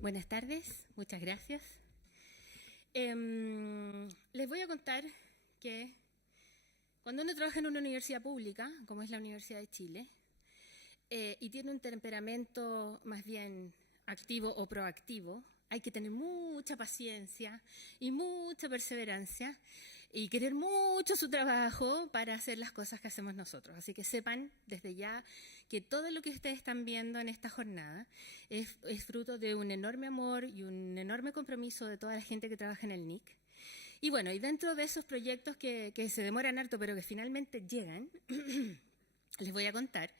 Buenas tardes, muchas gracias. Les voy a contar que cuando uno trabaja en una universidad pública, como es la Universidad de Chile, y tiene un temperamento más bien activo o proactivo, hay que tener mucha paciencia y mucha perseverancia y querer mucho su trabajo para hacer las cosas que hacemos nosotros. Así que sepan desde ya que todo lo que ustedes están viendo en esta jornada es fruto de un enorme amor y un enorme compromiso de toda la gente que trabaja en el NIC. Y bueno, y dentro de esos proyectos que se demoran harto pero que finalmente llegan, les voy a contar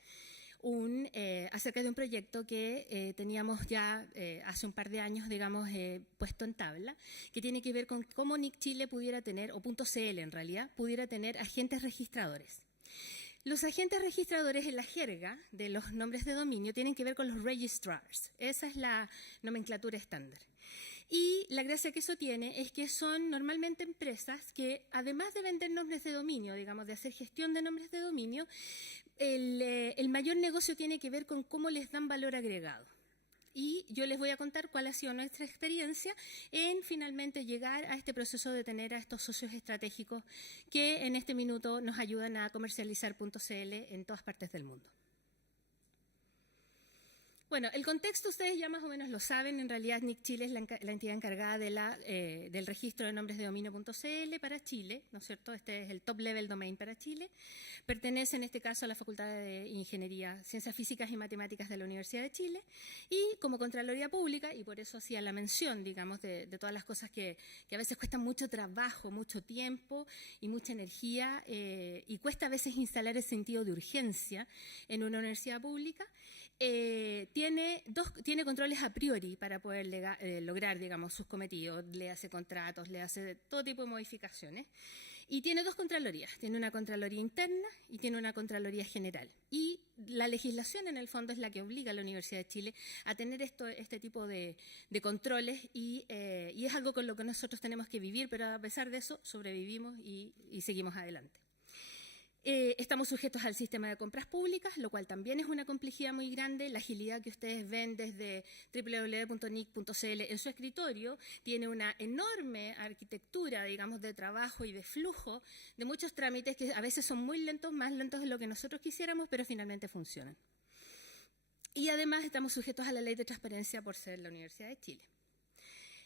acerca de un proyecto que teníamos ya hace un par de años, digamos, puesto en tabla, que tiene que ver con cómo NIC Chile pudiera tener, o .cl en realidad, pudiera tener agentes registradores. Los agentes registradores en la jerga de los nombres de dominio tienen que ver con los registrars. Esa es la nomenclatura estándar. Y la gracia que eso tiene es que son normalmente empresas que, además de vender nombres de dominio, digamos, de hacer gestión de nombres de dominio, el mayor negocio tiene que ver con cómo les dan valor agregado. Y yo les voy a contar cuál ha sido nuestra experiencia en finalmente llegar a este proceso de tener a estos socios estratégicos que en este minuto nos ayudan a comercializar .cl en todas partes del mundo. Bueno, el contexto ustedes ya más o menos lo saben. En realidad, NIC Chile es la entidad encargada del registro de nombres de dominio.cl para Chile, ¿no es cierto? Este es el top level domain para Chile. Pertenece en este caso a la Facultad de Ingeniería, Ciencias Físicas y Matemáticas de la Universidad de Chile. Y como Contraloría Pública, y por eso hacía la mención, digamos, de todas las cosas que a veces cuestan mucho trabajo, mucho tiempo y mucha energía, y cuesta a veces instalar el sentido de urgencia en una universidad pública, tiene controles a priori para poder lograr, digamos, sus cometidos. Le hace contratos, le hace todo tipo de modificaciones. Y tiene dos contralorías. Tiene una contraloría interna y tiene una contraloría general. Y la legislación, en el fondo, es la que obliga a la Universidad de Chile a tener este tipo de controles y es algo con lo que nosotros tenemos que vivir, pero a pesar de eso sobrevivimos y seguimos adelante. Estamos sujetos al sistema de compras públicas, lo cual también es una complejidad muy grande. La agilidad que ustedes ven desde www.nic.cl en su escritorio tiene una enorme arquitectura, digamos, de trabajo y de flujo de muchos trámites que a veces son muy lentos, más lentos de lo que nosotros quisiéramos, pero finalmente funcionan. Y además estamos sujetos a la ley de transparencia por ser la Universidad de Chile.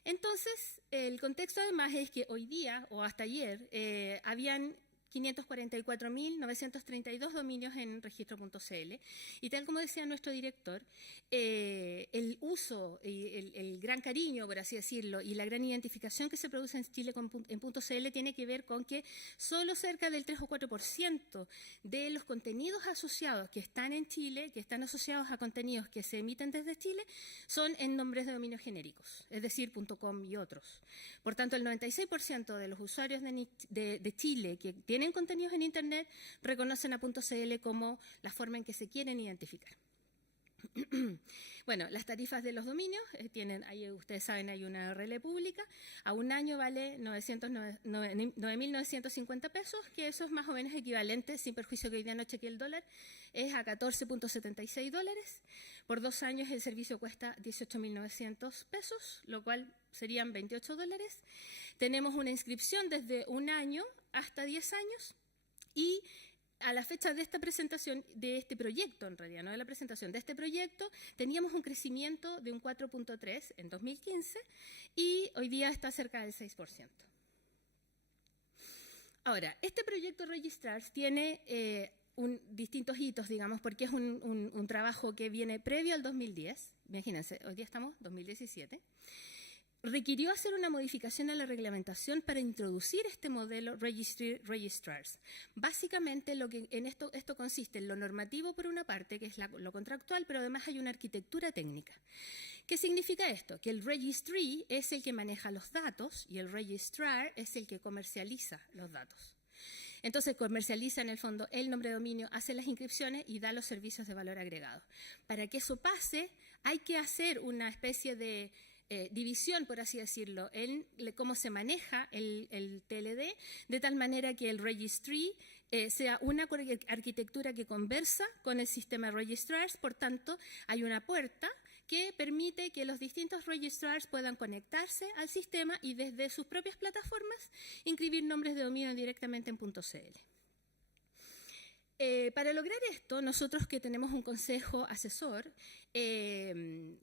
Entonces, el contexto además es que hoy día, o hasta ayer, habían 544.932 dominios en registro.cl y tal como decía nuestro director, el uso, el gran cariño, por así decirlo, y la gran identificación que se produce en Chile en .cl tiene que ver con que solo cerca del 3 o 4% de los contenidos asociados que están en Chile, que están asociados a contenidos que se emiten desde Chile, son en nombres de dominios genéricos, es decir, .com y otros. Por tanto, el 96% de los usuarios de Chile que tienen contenidos en Internet reconocen a .cl como la forma en que se quieren identificar. Bueno, las tarifas de los dominios ahí ustedes saben, hay una URL pública. A un año vale 9.950 pesos, que eso es más o menos equivalente, sin perjuicio que hoy día no chequeé el dólar, es a 14.76 dólares. Por 2 años el servicio cuesta 18.900 pesos, lo cual serían 28 dólares. Tenemos una inscripción desde 1 año hasta 10 años y a la fecha de esta presentación, de este proyecto en realidad, no de la presentación, de este proyecto, teníamos un crecimiento de un 4.3 en 2015 y hoy día está cerca del 6%. Ahora, este proyecto Registrars tiene distintos hitos, digamos, porque es un trabajo que viene previo al 2010, imagínense, hoy día estamos en 2017, requirió hacer una modificación a la reglamentación para introducir este modelo Registrars. Básicamente esto consiste en lo normativo por una parte, que es lo contractual, pero además hay una arquitectura técnica. ¿Qué significa esto? Que el Registry es el que maneja los datos y el Registrar es el que comercializa los datos. Entonces comercializa en el fondo el nombre de dominio, hace las inscripciones y da los servicios de valor agregado. Para que eso pase hay que hacer una especie de división, por así decirlo, en cómo se maneja el TLD, de tal manera que el registry sea una arquitectura que conversa con el sistema registrars. Por tanto, hay una puerta que permite que los distintos registrars puedan conectarse al sistema y desde sus propias plataformas inscribir nombres de dominio directamente en .cl. Para lograr esto, nosotros que tenemos un consejo asesor,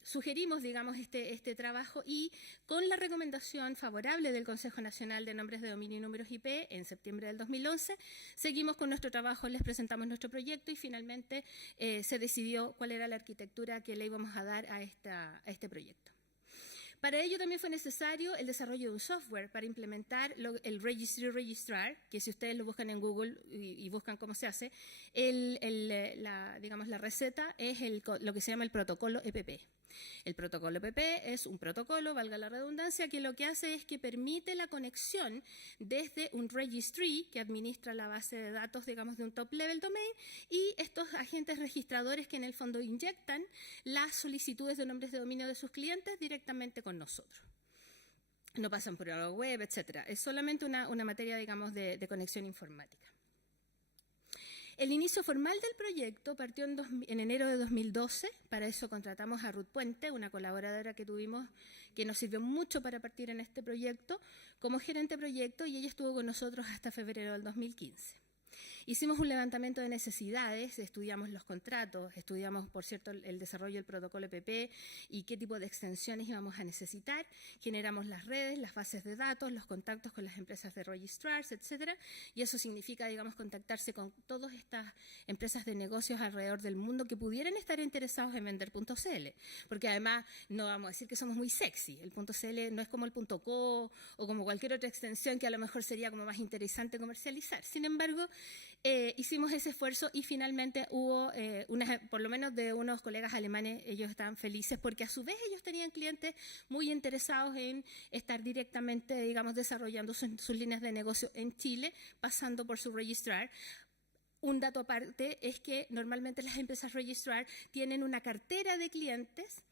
sugerimos, digamos, este trabajo y con la recomendación favorable del Consejo Nacional de Nombres de Dominio y Números IP en septiembre del 2011, seguimos con nuestro trabajo, les presentamos nuestro proyecto y finalmente se decidió cuál era la arquitectura que le íbamos a dar a este proyecto. Para ello también fue necesario el desarrollo de un software para implementar el Registry Registrar, que si ustedes lo buscan en Google y buscan cómo se hace, digamos, la receta es lo que se llama el protocolo EPP. El protocolo EPP es un protocolo, valga la redundancia, que lo que hace es que permite la conexión desde un registry que administra la base de datos, digamos, de un top level domain y estos agentes registradores que en el fondo inyectan las solicitudes de nombres de dominio de sus clientes directamente con nosotros. No pasan por la web, etcétera. Es solamente una materia, digamos, de conexión informática. El inicio formal del proyecto partió en enero de 2012. Para eso contratamos a Ruth Puente, una colaboradora que tuvimos que nos sirvió mucho para partir en este proyecto como gerente de proyecto y ella estuvo con nosotros hasta febrero del 2015. Hicimos un levantamiento de necesidades, estudiamos los contratos, estudiamos, por cierto, el desarrollo del protocolo EPP y qué tipo de extensiones íbamos a necesitar. Generamos las redes, las bases de datos, los contactos con las empresas de registrars, etcétera. Y eso significa, digamos, contactarse con todas estas empresas de negocios alrededor del mundo que pudieran estar interesados en vender .cl. Porque además, no vamos a decir que somos muy sexy. El .cl no es como el .co o como cualquier otra extensión que a lo mejor sería como más interesante comercializar. Sin embargo, hicimos ese esfuerzo y finalmente hubo, por lo menos de unos colegas alemanes, ellos estaban felices porque a su vez ellos tenían clientes muy interesados en estar directamente, digamos, desarrollando sus líneas de negocio en Chile, pasando por su registrar. Un dato aparte es que normalmente las empresas registrar tienen una cartera de clientes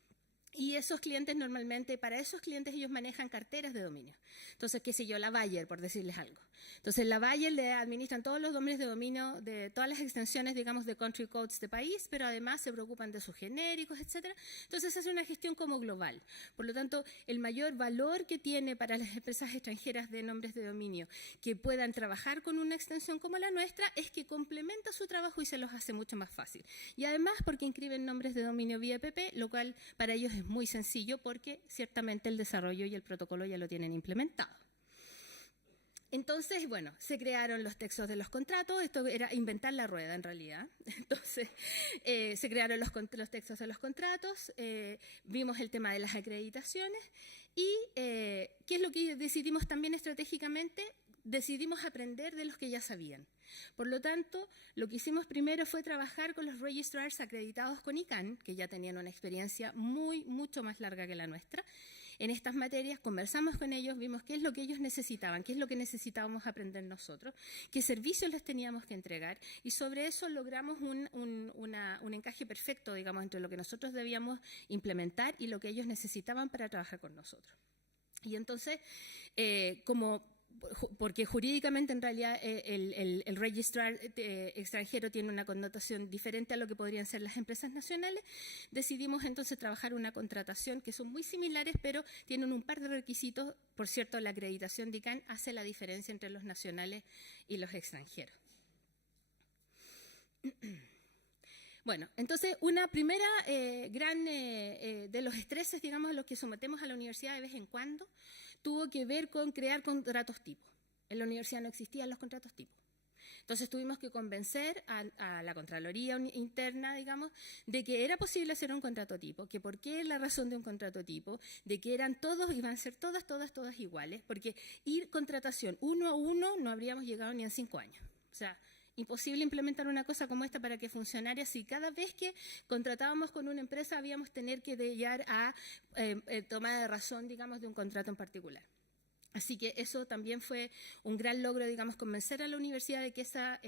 y esos clientes normalmente, para esos clientes ellos manejan carteras de dominio. Entonces, qué sé yo, la Bayer, por decirles algo. Entonces, la Bayer le administran todos los dominios de dominio de todas las extensiones, digamos, de country codes de país, pero además se preocupan de sus genéricos, etcétera. Entonces, hace una gestión como global. Por lo tanto, el mayor valor que tiene para las empresas extranjeras de nombres de dominio que puedan trabajar con una extensión como la nuestra es que complementa su trabajo y se los hace mucho más fácil. Y además, porque inscriben nombres de dominio vía EPP, lo cual para ellos es muy sencillo porque ciertamente el desarrollo y el protocolo ya lo tienen implementado. Entonces, bueno, se crearon los textos de los contratos, esto era inventar la rueda en realidad. Entonces, se crearon los textos de los contratos, vimos el tema de las acreditaciones y ¿qué es lo que decidimos también estratégicamente? Decidimos aprender de los que ya sabían. Por lo tanto, lo que hicimos primero fue trabajar con los registrars acreditados con ICANN, que ya tenían una experiencia mucho más larga que la nuestra. En estas materias conversamos con ellos, vimos qué es lo que ellos necesitaban, qué es lo que necesitábamos aprender nosotros, qué servicios les teníamos que entregar y sobre eso logramos un encaje perfecto, digamos, entre lo que nosotros debíamos implementar y lo que ellos necesitaban para trabajar con nosotros. Y entonces, porque jurídicamente en realidad el registrar extranjero tiene una connotación diferente a lo que podrían ser las empresas nacionales, decidimos entonces trabajar una contratación que son muy similares, pero tienen un par de requisitos. Por cierto, la acreditación de ICANN hace la diferencia entre los nacionales y los extranjeros. Bueno, entonces una primera de los estreses, digamos, a los que sometemos a la universidad de vez en cuando, tuvo que ver con crear contratos tipo. En la universidad no existían los contratos tipo. Entonces tuvimos que convencer a la Contraloría interna, digamos, de que era posible hacer un contrato tipo, que por qué la razón de un contrato tipo, de que iban a ser todas iguales, porque ir contratación uno a uno no habríamos llegado ni en 5 años. O sea, imposible implementar una cosa como esta para que funcionara si cada vez que contratábamos con una empresa habíamos tener que llegar a tomar de razón, digamos, de un contrato en particular. Así que eso también fue un gran logro, digamos, convencer a la universidad de que esa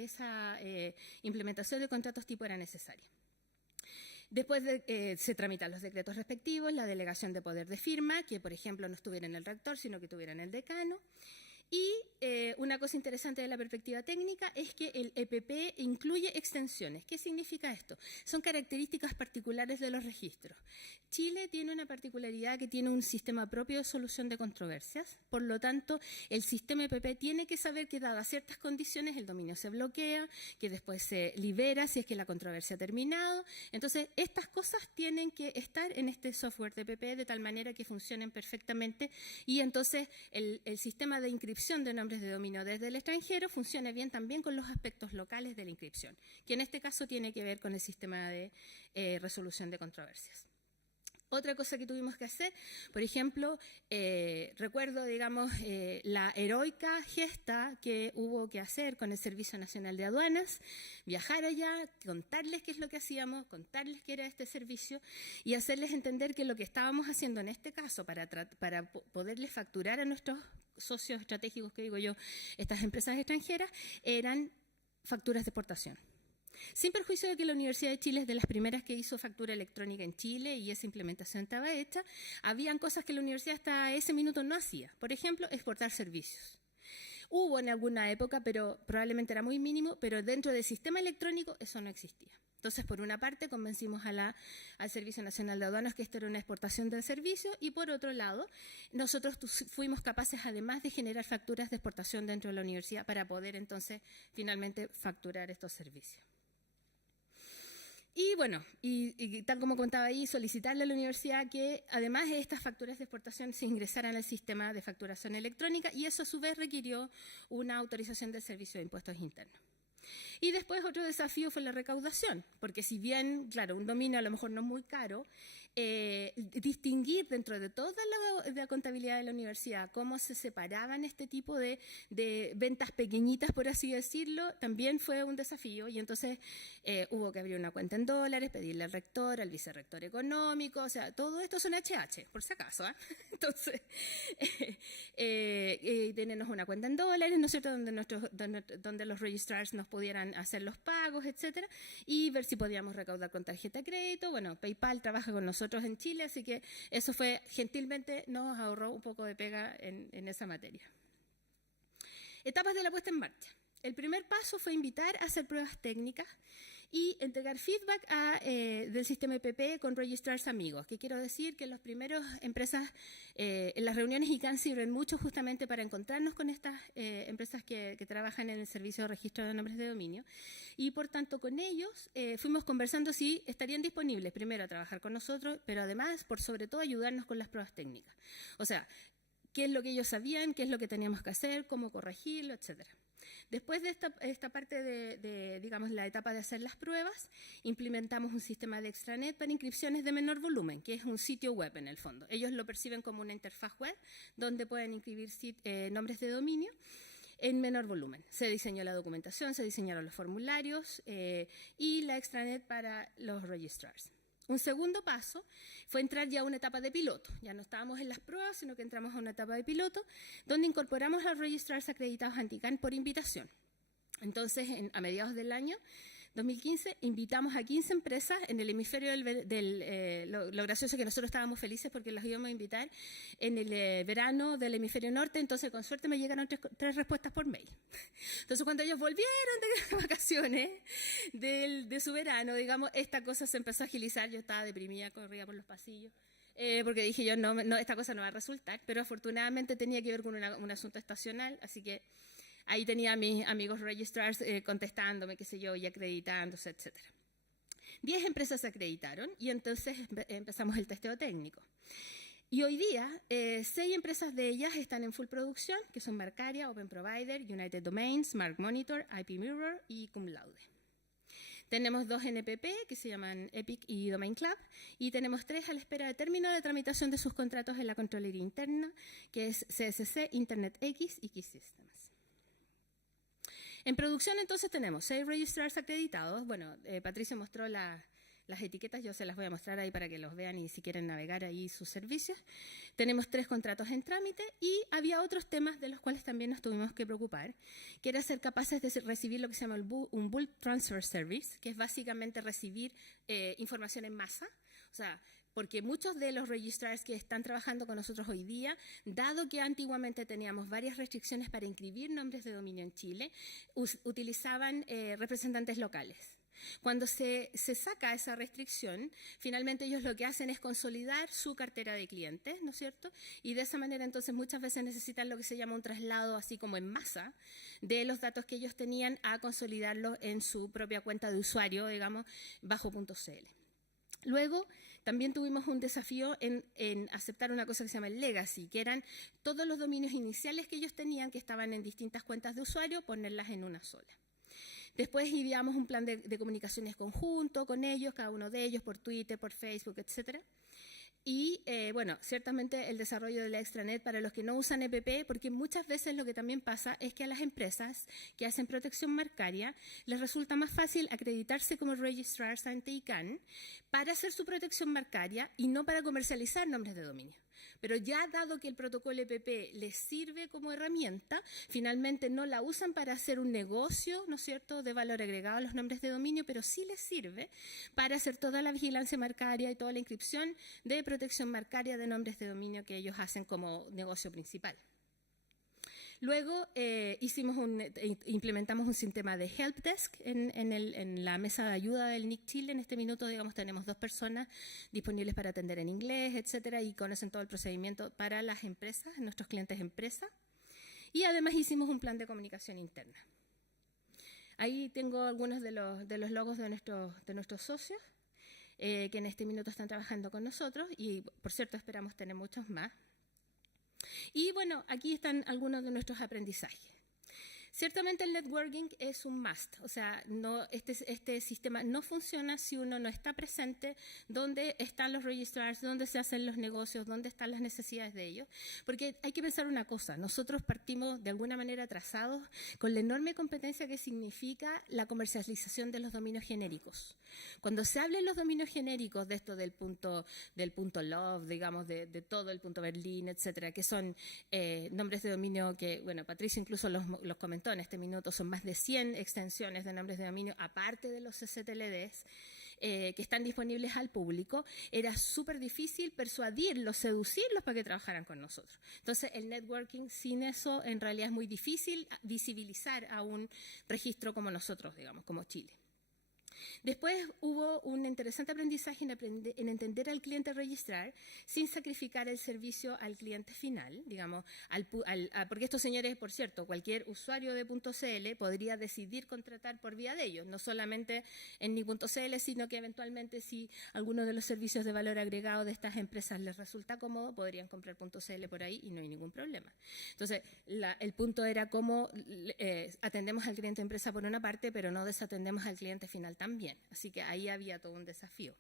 implementación de contratos tipo era necesaria. Después se tramitan los decretos respectivos, la delegación de poder de firma, que por ejemplo no estuviera en el rector, sino que tuviera en el decano. Y una cosa interesante de la perspectiva técnica es que el EPP incluye extensiones. ¿Qué significa esto? Son características particulares de los registros. Chile tiene una particularidad que tiene un sistema propio de solución de controversias. Por lo tanto, el sistema EPP tiene que saber que dadas ciertas condiciones el dominio se bloquea, que después se libera si es que la controversia ha terminado. Entonces, estas cosas tienen que estar en este software de EPP de tal manera que funcionen perfectamente y entonces el sistema de inscripción de nombres de dominio desde el extranjero funcione bien también con los aspectos locales de la inscripción, que en este caso tiene que ver con el sistema de resolución de controversias. Otra cosa que tuvimos que hacer, por ejemplo, recuerdo, digamos, la heroica gesta que hubo que hacer con el Servicio Nacional de Aduanas, viajar allá, contarles qué es lo que hacíamos, contarles qué era este servicio y hacerles entender que lo que estábamos haciendo en este caso para poderles facturar a nuestros socios estratégicos, que digo yo, estas empresas extranjeras, eran facturas de exportación. Sin perjuicio de que la Universidad de Chile es de las primeras que hizo factura electrónica en Chile y esa implementación estaba hecha, habían cosas que la universidad hasta ese minuto no hacía. Por ejemplo, exportar servicios. Hubo en alguna época, pero probablemente era muy mínimo, pero dentro del sistema electrónico eso no existía. Entonces, por una parte, convencimos al Servicio Nacional de Aduanas que esto era una exportación de servicio y, por otro lado, nosotros fuimos capaces, además de generar facturas de exportación dentro de la universidad para poder, entonces, finalmente facturar estos servicios. Y bueno, y tal como contaba ahí, solicitarle a la universidad que además de estas facturas de exportación se ingresaran al sistema de facturación electrónica y eso a su vez requirió una autorización del Servicio de Impuestos Internos. Y después otro desafío fue la recaudación, porque si bien, claro, un dominio a lo mejor no es muy caro, distinguir dentro de toda la contabilidad de la universidad cómo se separaban este tipo de ventas pequeñitas, por así decirlo, también fue un desafío y entonces hubo que abrir una cuenta en dólares, pedirle al rector, al vicerrector económico, o sea, todo esto son HH, por si acaso, ¿eh? Entonces, tenernos una cuenta en dólares, ¿no es cierto?, donde los registrars nos pudieran hacer los pagos, etcétera, y ver si podíamos recaudar con tarjeta de crédito. Bueno, PayPal trabaja con nosotros en Chile, así que eso fue, gentilmente nos ahorró un poco de pega en esa materia. Etapas de la puesta en marcha. El primer paso fue invitar a hacer pruebas técnicas y entregar feedback del sistema EPP con registrars amigos, que quiero decir que las primeras empresas, en las reuniones ICANN sirven mucho justamente para encontrarnos con estas empresas que trabajan en el servicio de registro de nombres de dominio y por tanto con ellos fuimos conversando si estarían disponibles primero a trabajar con nosotros, pero además por sobre todo ayudarnos con las pruebas técnicas. O sea, qué es lo que ellos sabían, qué es lo que teníamos que hacer, cómo corregirlo, etcétera. Después de esta parte digamos, la etapa de hacer las pruebas, implementamos un sistema de extranet para inscripciones de menor volumen, que es un sitio web en el fondo. Ellos lo perciben como una interfaz web donde pueden inscribir nombres de dominio en menor volumen. Se diseñó la documentación, se diseñaron los formularios y la extranet para los registrars. Un segundo paso fue entrar ya a una etapa de piloto. Ya no estábamos en las pruebas, sino que entramos a una etapa de piloto, donde incorporamos a los registrars acreditados anti-ICANN por invitación. Entonces, a mediados del año 2015, invitamos a 15 empresas en el hemisferio lo gracioso es que nosotros estábamos felices porque los íbamos a invitar en el verano del hemisferio norte, entonces con suerte me llegaron tres respuestas por mail. Entonces cuando ellos volvieron de vacaciones de su verano, digamos, esta cosa se empezó a agilizar, yo estaba deprimida, corría por los pasillos. Porque dije yo, no, esta cosa no va a resultar, pero afortunadamente tenía que ver con un asunto estacional, así que ahí tenía a mis amigos registrars contestándome, qué sé yo, y acreditándose, etcétera. 10 empresas se acreditaron y entonces empezamos el testeo técnico. Y hoy día, 6 empresas de ellas están en full producción, que son Marcaria, Open Provider, United Domains, Mark Monitor, IP Mirror y Cum Laude. Tenemos 2 NPP, que se llaman Epic y Domain Club, y tenemos 3 a la espera de término de tramitación de sus contratos en la Contraloría Interna, que es CSC, Internet X y Key Systems. En producción, entonces, tenemos 6 registrars acreditados. Bueno, Patricio mostró las etiquetas, yo se las voy a mostrar ahí para que los vean y si quieren navegar ahí sus servicios. Tenemos 3 contratos en trámite y había otros temas de los cuales también nos tuvimos que preocupar, que era ser capaces de recibir lo que se llama un Bulk Transfer Service, que es básicamente recibir información en masa. O sea, porque muchos de los registrars que están trabajando con nosotros hoy día, dado que antiguamente teníamos varias restricciones para inscribir nombres de dominio en Chile, utilizaban representantes locales. Cuando se saca esa restricción, finalmente ellos lo que hacen es consolidar su cartera de clientes, ¿no es cierto? Y de esa manera entonces muchas veces necesitan lo que se llama un traslado así como en masa de los datos que ellos tenían a consolidarlos en su propia cuenta de usuario, digamos, bajo .cl. Luego, también tuvimos un desafío en aceptar una cosa que se llama el legacy, que eran todos los dominios iniciales que ellos tenían, que estaban en distintas cuentas de usuario, ponerlas en una sola. Después ideamos un plan de comunicaciones conjunto con ellos, cada uno de ellos, por Twitter, por Facebook, etcétera. Y, bueno, ciertamente el desarrollo de la extranet para los que no usan EPP, porque muchas veces lo que también pasa es que a las empresas que hacen protección marcaria les resulta más fácil acreditarse como registrars ante ICANN para hacer su protección marcaria y no para comercializar nombres de dominio. Pero ya dado que el protocolo EPP les sirve como herramienta, finalmente no la usan para hacer un negocio, ¿no es cierto?, de valor agregado a los nombres de dominio, pero sí les sirve para hacer toda la vigilancia marcaria y toda la inscripción de protección marcaria de nombres de dominio que ellos hacen como negocio principal. Luego implementamos un sistema de helpdesk en la mesa de ayuda del NIC Chile. En este minuto, digamos, tenemos 2 personas disponibles para atender en inglés, etcétera, y conocen todo el procedimiento para las empresas, nuestros clientes empresas. Y además hicimos un plan de comunicación interna. Ahí tengo algunos de los logos de nuestros socios que en este minuto están trabajando con nosotros y, por cierto, esperamos tener muchos más. Y bueno, aquí están algunos de nuestros aprendizajes. Ciertamente el networking es un must, o sea, este sistema no funciona si uno no está presente donde están los registrars, donde se hacen los negocios, donde están las necesidades de ellos. Porque hay que pensar una cosa, nosotros partimos de alguna manera atrasados con la enorme competencia que significa la comercialización de los dominios genéricos. Cuando se habla de los dominios genéricos, de esto del punto .love, digamos, de todo el punto Berlín, etcétera, que son nombres de dominio que, bueno, Patricio incluso los comentó en este minuto, son más de 100 extensiones de nombres de dominio, aparte de los CCTLDs, que están disponibles al público. Era súper difícil persuadirlos, seducirlos para que trabajaran con nosotros. Entonces, el networking, sin eso, en realidad es muy difícil visibilizar a un registro como nosotros, digamos, como Chile. Después hubo un interesante aprendizaje en entender al cliente registrar sin sacrificar el servicio al cliente final, digamos, porque estos señores, por cierto, cualquier usuario de .cl podría decidir contratar por vía de ellos, no solamente en ni.cl, sino que eventualmente si alguno de los servicios de valor agregado de estas empresas les resulta cómodo, podrían comprar .cl por ahí y no hay ningún problema. Entonces, el punto era cómo atendemos al cliente empresa por una parte, pero no desatendemos al cliente final también. Así que ahí había todo un desafío.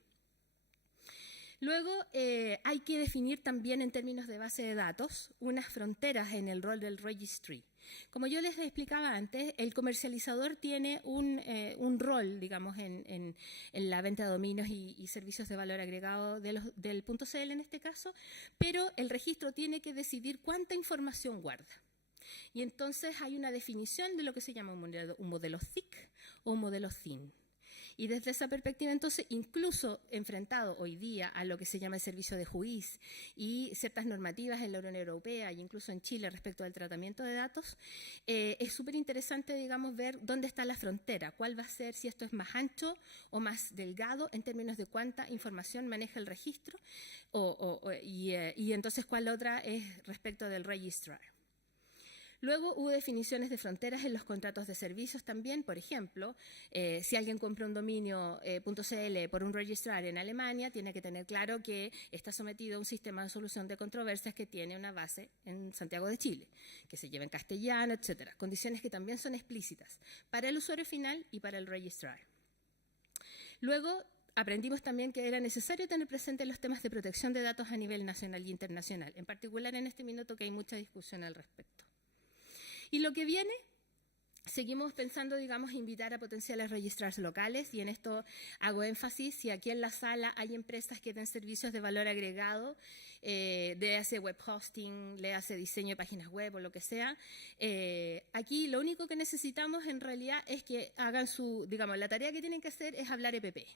Luego hay que definir también en términos de base de datos unas fronteras en el rol del registry. Como yo les explicaba antes, el comercializador tiene un rol, digamos, en la venta de dominios y servicios de valor agregado del .cl en este caso, pero el registro tiene que decidir cuánta información guarda. Y entonces hay una definición de lo que se llama un modelo thick o un modelo thin. Y desde esa perspectiva, entonces, incluso enfrentado hoy día a lo que se llama el servicio de juiz y ciertas normativas en la Unión Europea e incluso en Chile respecto al tratamiento de datos, es súper interesante, digamos, ver dónde está la frontera, cuál va a ser, si esto es más ancho o más delgado en términos de cuánta información maneja el registro y entonces cuál otra es respecto del registrar. Luego hubo definiciones de fronteras en los contratos de servicios también. Por ejemplo, si alguien compra un dominio .cl por un registrar en Alemania, tiene que tener claro que está sometido a un sistema de solución de controversias que tiene una base en Santiago de Chile, que se lleva en castellano, etcétera. Condiciones que también son explícitas para el usuario final y para el registrar. Luego, aprendimos también que era necesario tener presente los temas de protección de datos a nivel nacional e internacional, en particular en este minuto que hay mucha discusión al respecto. Y lo que viene, seguimos pensando, digamos, invitar a potenciales registrars locales, y en esto hago énfasis, si aquí en la sala hay empresas que den servicios de valor agregado, le hace web hosting, le hace diseño de páginas web o lo que sea, aquí lo único que necesitamos en realidad es que hagan digamos, la tarea que tienen que hacer es hablar EPP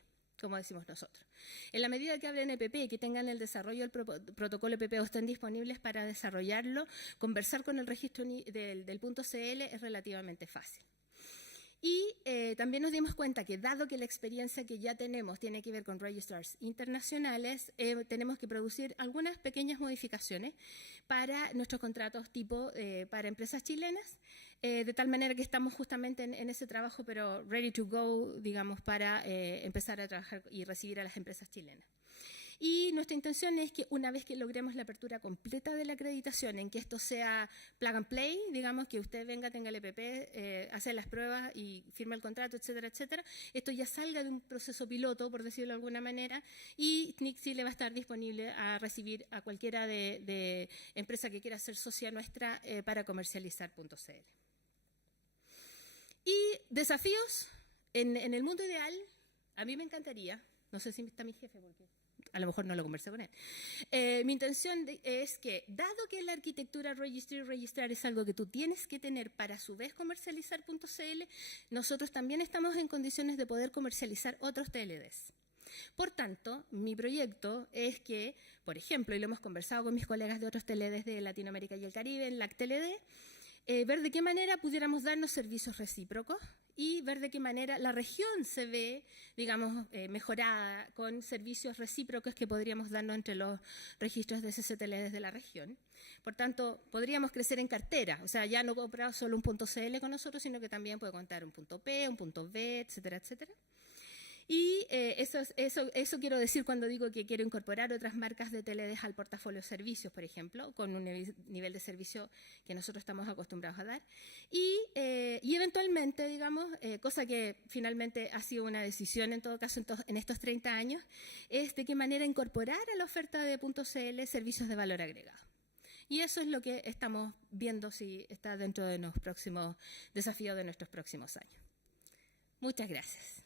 como decimos nosotros. En la medida que hablen EPP y que tengan el desarrollo del protocolo EPP o estén disponibles para desarrollarlo, conversar con el registro del .cl es relativamente fácil. Y también nos dimos cuenta que, dado que la experiencia que ya tenemos tiene que ver con registrars internacionales, tenemos que producir algunas pequeñas modificaciones para nuestros contratos tipo para empresas chilenas, de tal manera que estamos justamente en ese trabajo, pero ready to go, digamos, para empezar a trabajar y recibir a las empresas chilenas. Y nuestra intención es que una vez que logremos la apertura completa de la acreditación, en que esto sea plug and play, digamos, que usted venga, tenga el EPP, hacer las pruebas y firme el contrato, etcétera, etcétera, esto ya salga de un proceso piloto, por decirlo de alguna manera, y NIC le va a estar disponible a recibir a cualquiera de empresa que quiera ser socia nuestra para comercializar.cl. Y desafíos en el mundo ideal, a mí me encantaría, no sé si está mi jefe, porque a lo mejor no lo conversé con él. Mi intención es que, dado que la arquitectura registrar es algo que tú tienes que tener para a su vez comercializar.cl, nosotros también estamos en condiciones de poder comercializar otros TLDs. Por tanto, mi proyecto es que, por ejemplo, y lo hemos conversado con mis colegas de otros TLDs de Latinoamérica y el Caribe, en LACTLD, ver de qué manera pudiéramos darnos servicios recíprocos y ver de qué manera la región se ve, digamos, mejorada con servicios recíprocos que podríamos darnos entre los registros de SSTL de la región. Por tanto, podríamos crecer en cartera, o sea, ya no comprar solo un .cl con nosotros, sino que también puede contar un .p, un .v, etcétera, etcétera. Y eso quiero decir cuando digo que quiero incorporar otras marcas de TLDs al portafolio de servicios, por ejemplo, con un nivel de servicio que nosotros estamos acostumbrados a dar. Y eventualmente, digamos, cosa que finalmente ha sido una decisión en todo caso en estos 30 años, es de qué manera incorporar a la oferta de .cl servicios de valor agregado. Y eso es lo que estamos viendo si está dentro de los próximos desafíos de nuestros próximos años. Muchas gracias.